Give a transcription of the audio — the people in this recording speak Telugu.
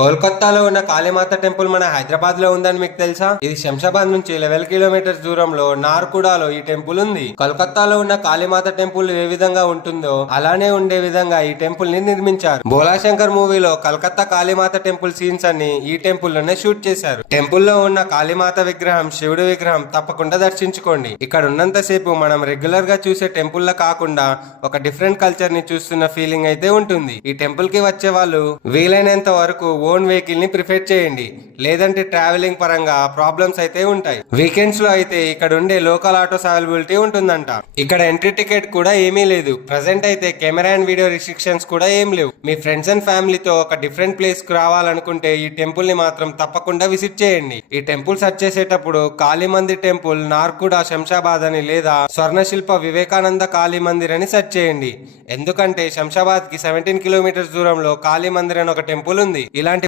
కోల్కతాలో ఉన్న కాళీమాత టెంపుల్ మన హైదరాబాద్ లో ఉందని మీకు తెలుసా? ఇది శంషాబాద్ నుంచి 11 కిలోమీటర్స్ దూరంలో నార్కుడాలో ఈ టెంపుల్ ఉంది. కోల్కతాలో ఉన్న కాళీమాత టెంపుల్ ఏ విధంగా ఉంటుందో అలానే ఉండే విధంగా ఈ టెంపుల్ ని నిర్మించారు. బోలాశంకర్ మూవీలో కలకత్తా కాళీమాత టెంపుల్ సీన్స్ అన్ని ఈ టెంపుల్ లోనే షూట్ చేశారు. టెంపుల్ లో ఉన్న కాళీమాత విగ్రహం, శివుడి విగ్రహం తప్పకుండా దర్శించుకోండి. ఇక్కడ ఉన్నంతసేపు మనం రెగ్యులర్ గా చూసే టెంపుల్ లా కాకుండా ఒక డిఫరెంట్ కల్చర్ ని చూస్తున్న ఫీలింగ్ అయితే ఉంటుంది. ఈ టెంపుల్ కి వచ్చే వాళ్ళు వీలైనంత వరకు ఓన్ వెహికల్ ని ప్రిఫర్ చేయండి, లేదంటే ట్రావెలింగ్ పరంగా ప్రాబ్లమ్స్ అయితే ఉంటాయి. వీకెండ్స్ లో అయితే ఇక్కడ ఉండే లోకల్ ఆటోస్ అవైలబిలిటీ ఉంటుందంట. ఇక్కడ ఎంట్రీ టికెట్ కూడా ఏమీ లేదు. ప్రెసెంట్ అయితే కెమెరా అండ్ వీడియో రిస్ట్రిక్షన్స్ కూడా ఏం లేవు. మీ ఫ్రెండ్స్ అండ్ ఫ్యామిలీతో ఒక డిఫరెంట్ ప్లేస్ కు రావాలనుకుంటే ఈ టెంపుల్ ని మాత్రం తప్పకుండా విజిట్ చేయండి. ఈ టెంపుల్ సర్చ్ చేసేటప్పుడు కాళీ మందిర్ టెంపుల్ నార్కుడా శంషాబాద్ అని లేదా స్వర్ణశిల్ప వివేకానంద కాళీ మందిర్ అని సెర్చ్ చేయండి. ఎందుకంటే శంషాబాద్ కి 17 కిలోమీటర్స్ దూరంలో కాళీ మందిర్ అని ఒక టెంపుల్ ఉంది. ఇలాంటి